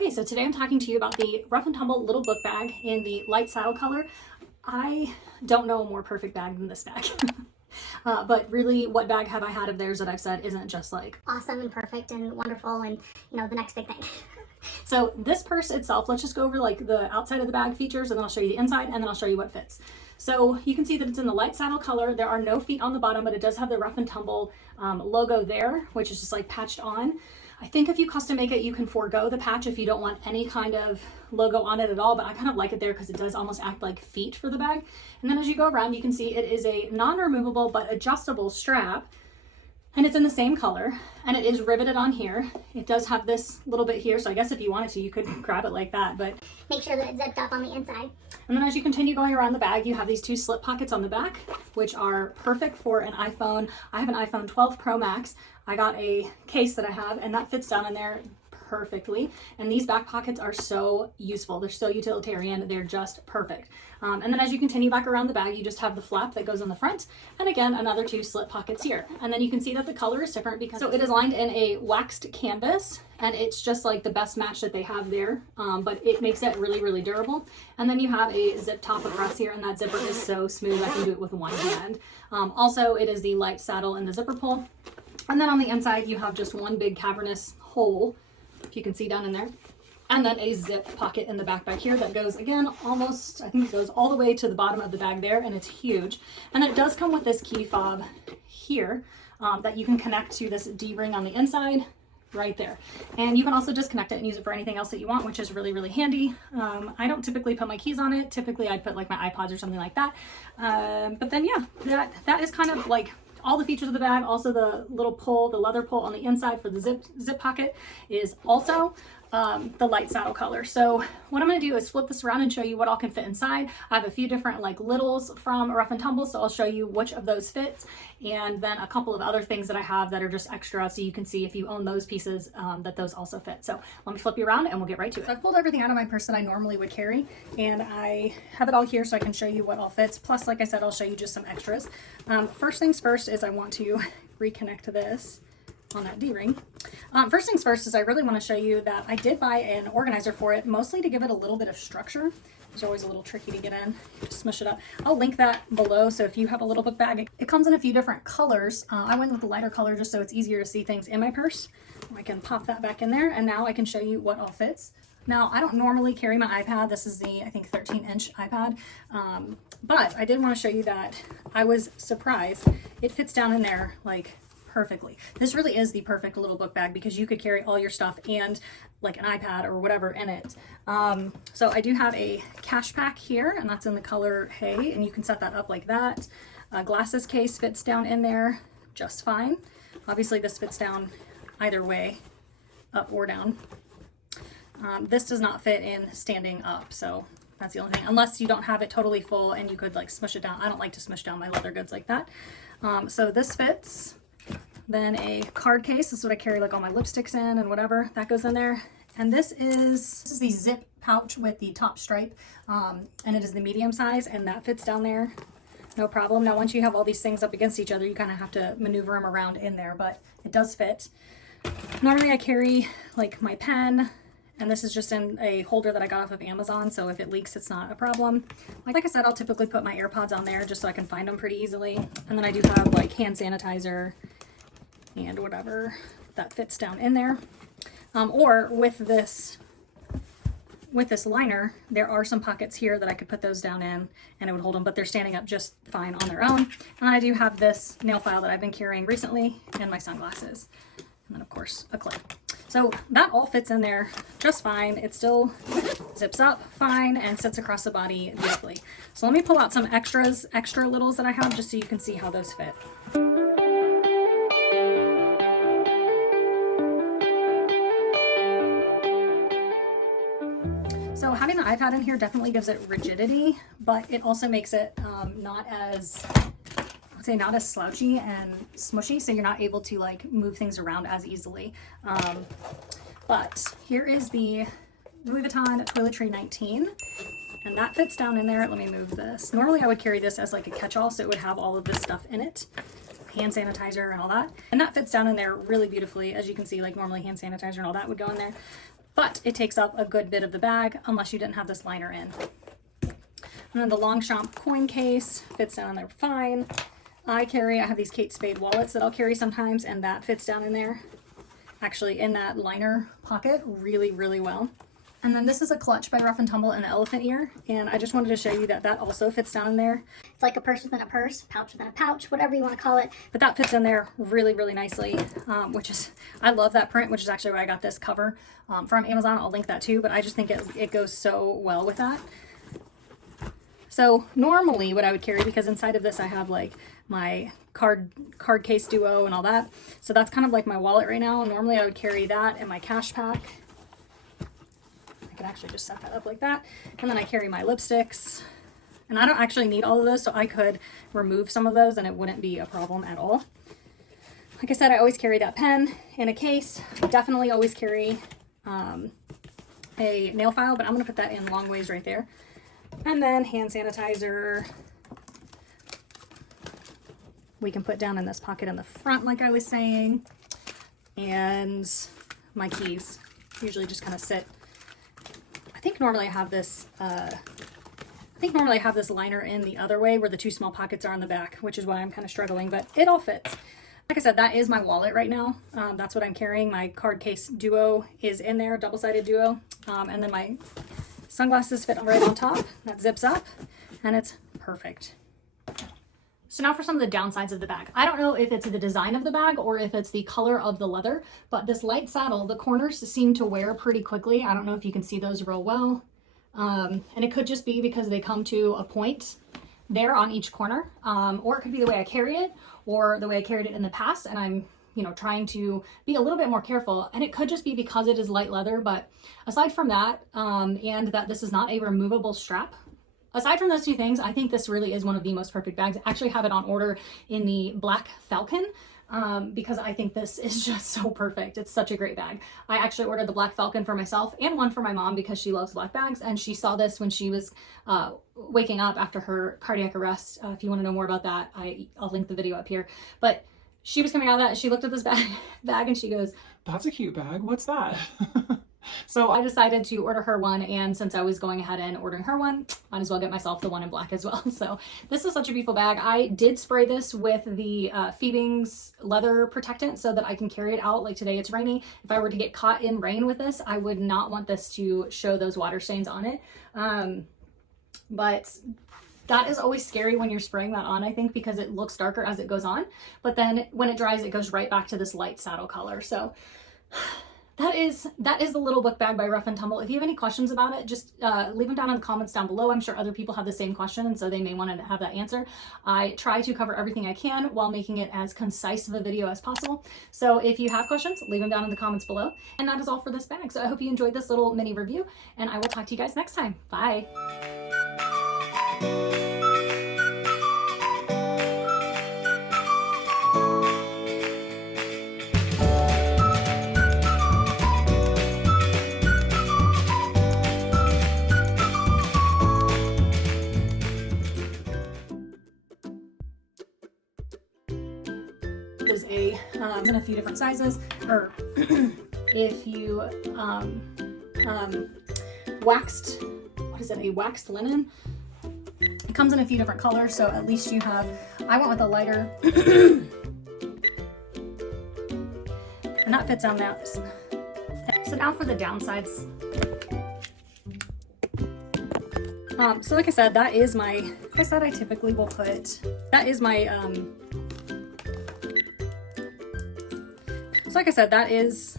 Okay, so today I'm talking to you about the Rough and Tumble little book bag in the light saddle color. I don't know a more perfect bag than this bag. But really, what bag have I had of theirs that I've said isn't just like awesome and perfect and wonderful and, you know, the next big thing. So this purse itself, let's just go over like the outside of the bag features, and then I'll show you the inside, and then I'll show you what fits. So you can see that it's in the light saddle color. There are no feet on the bottom, but it does have the Rough and Tumble logo there, which is just like patched on. I think if you custom make it, you can forego the patch if you don't want any kind of logo on it at all, but I kind of like it there because it does almost act like feet for the bag. And then as you go around, you can see it is a non-removable but adjustable strap, and it's in the same color, and it is riveted on here. It does have this little bit here, so I guess if you wanted to, you could grab it like that, but make sure that it's zipped up on the inside. And then as you continue going around the bag, you have these two slip pockets on the back, which are perfect for an iPhone. I have an iPhone 12 Pro Max. I got a case that I have, and that fits down in there perfectly. And these back pockets are so useful. They're so utilitarian. They're just perfect. And then as you continue back around the bag, you just have the flap that goes on the front, and again, another two slip pockets here. And then you can see that the color is different because so it is lined in a waxed canvas, and it's just like the best match that they have there, but it makes it really, really durable. And then you have a zip top across here, and that zipper is so smooth. I can do it with one hand. Also, it is the light saddle and the zipper pull. And then on the inside, you have just one big cavernous hole, if you can see down in there, and then a zip pocket in the back here that goes, again, almost, I think it goes all the way to the bottom of the bag there, and it's huge. And it does come with this key fob here that you can connect to this D-ring on the inside right there. And you can also disconnect it and use it for anything else that you want, which is really, really handy. I don't typically put my keys on it. Typically, I'd put like my iPods or something like that. But then, yeah, that is kind of like all the features of the bag. Also the little pull, the leather pull on the inside for the zip pocket is also the light saddle color. So what I'm going to do is flip this around and show you what all can fit inside. I have a few different like littles from Rough and Tumble, so I'll show you which of those fits, and then a couple of other things that I have that are just extra, so you can see if you own those pieces that those also fit. So let me flip you around and we'll get right to it. So I've pulled everything out of my purse that I normally would carry, and I have it all here so I can show you what all fits. Plus, like I said, I'll show you just some extras. First things first is I want to reconnect this on that D-ring. First things first is I really want to show you that I did buy an organizer for it, mostly to give it a little bit of structure. It's always a little tricky to get in. Just smush it up. I'll link that below, so if you have a little book bag, it comes in a few different colors. I went with the lighter color just so it's easier to see things in my purse. I can pop that back in there, and now I can show you what all fits. Now, I don't normally carry my iPad. This is the, I think, 13-inch iPad. But I did want to show you that I was surprised. It fits down in there like perfectly. This really is the perfect little book bag because you could carry all your stuff and like an iPad or whatever in it. So I do have a cash pack here, and that's in the color hay, and you can set that up like that. A glasses case fits down in there just fine. Obviously this fits down either way, up or down. This does not fit in standing up, so that's the only thing, unless you don't have it totally full and you could like smush it down. I don't like to smush down my leather goods like that. So this fits. Then a card case, this is what I carry like all my lipsticks in and whatever, that goes in there. And this is the zip pouch with the top stripe, and it is the medium size, and that fits down there no problem. Now once you have all these things up against each other, you kind of have to maneuver them around in there, but it does fit. Normally I carry like my pen, and this is just in a holder that I got off of Amazon, so if it leaks, it's not a problem. Like I said, I'll typically put my AirPods on there just so I can find them pretty easily. And then I do have like hand sanitizer and whatever that fits down in there. Or with this liner, there are some pockets here that I could put those down in and it would hold them, but they're standing up just fine on their own. And I do have this nail file that I've been carrying recently, and my sunglasses. And then of course a clip. So that all fits in there just fine. It still zips up fine and sits across the body beautifully. So let me pull out some extra littles that I have just so you can see how those fit. So having the iPad in here definitely gives it rigidity, but it also makes it not as slouchy and smushy, so you're not able to like move things around as easily. But here is the Louis Vuitton Toiletry 19, and that fits down in there. Let me move this. Normally I would carry this as like a catch-all, so it would have all of this stuff in it. Hand sanitizer and all that. And that fits down in there really beautifully. As you can see, like normally hand sanitizer and all that would go in there. but it takes up a good bit of the bag unless you didn't have this liner in. And then the Longchamp coin case fits down in there fine. I have these Kate Spade wallets that I'll carry sometimes, and that fits down in there, actually in that liner pocket really, really well. And then this is a clutch by Rough Tumble in the elephant ear, and I just wanted to show you that that also fits down in there. It's like a purse within a purse, pouch within a pouch, whatever you want to call it. But that fits in there really, really nicely, I love that print, which is actually where I got this cover from Amazon. I'll link that too, but I just think it goes so well with that. So normally what I would carry, because inside of this I have like my card case duo and all that, so that's kind of like my wallet right now. Normally I would carry that and my cash pack. I could actually just set that up like that, and then I carry my lipsticks, and I don't actually need all of those, so I could remove some of those and it wouldn't be a problem at all. Like I said, I always carry that pen in a case. Definitely always carry a nail file, but I'm going to put that in long ways right there. And then hand sanitizer we can put down in this pocket in the front, like I was saying. And my keys usually just kind of sit. I think normally I have this liner in the other way where the two small pockets are on the back, which is why I'm kind of struggling, but it all fits. Like I said, that is my wallet right now. That's what I'm carrying. My card case duo is in there, double-sided duo. And then my sunglasses fit right on top. That zips up and it's perfect. So now for some of the downsides of the bag. I don't know if it's the design of the bag or if it's the color of the leather, but this light saddle, the corners seem to wear pretty quickly. I don't know if you can see those real well. And it could just be because they come to a point there on each corner, or it could be the way I carry it or the way I carried it in the past, and I'm trying to be a little bit more careful, and it could just be because it is light leather. But aside from that, and that this is not a removable strap, aside from those two things, I think this really is one of the most perfect bags. I actually have it on order in the Black Falcon, because I think this is just so perfect. It's such a great bag. I actually ordered the Black Falcon for myself and one for my mom because she loves black bags, and she saw this when she was waking up after her cardiac arrest. If you want to know more about that, I'll link the video up here. But she was coming out of that, she looked at this bag and she goes, "That's a cute bag. What's that?" So I decided to order her one, and since I was going ahead and ordering her one, might as well get myself the one in black as well. So this is such a beautiful bag. I did spray this with the Phoebing's leather protectant so that I can carry it out. Like today it's rainy. If I were to get caught in rain with this, I would not want this to show those water stains on it. But that is always scary when you're spraying that on, I think, because it looks darker as it goes on. But then when it dries, it goes right back to this light saddle color. So that is the little book bag by Rough Tumble. If you have any questions about it, just leave them down in the comments down below. I'm sure other people have the same question, and so they may want to have that answer. I try to cover everything I can while making it as concise of a video as possible. So if you have questions, leave them down in the comments below. And that is all for this bag. So I hope you enjoyed this little mini review, and I will talk to you guys next time. Bye. Is in a few different sizes, or if you waxed, what is it, a waxed linen. It comes in a few different colors, so at least you have, I went with a lighter and that fits on that. So now for the downsides. So like I said, that is my, like I said, I typically will put, that is my, so like I said, that is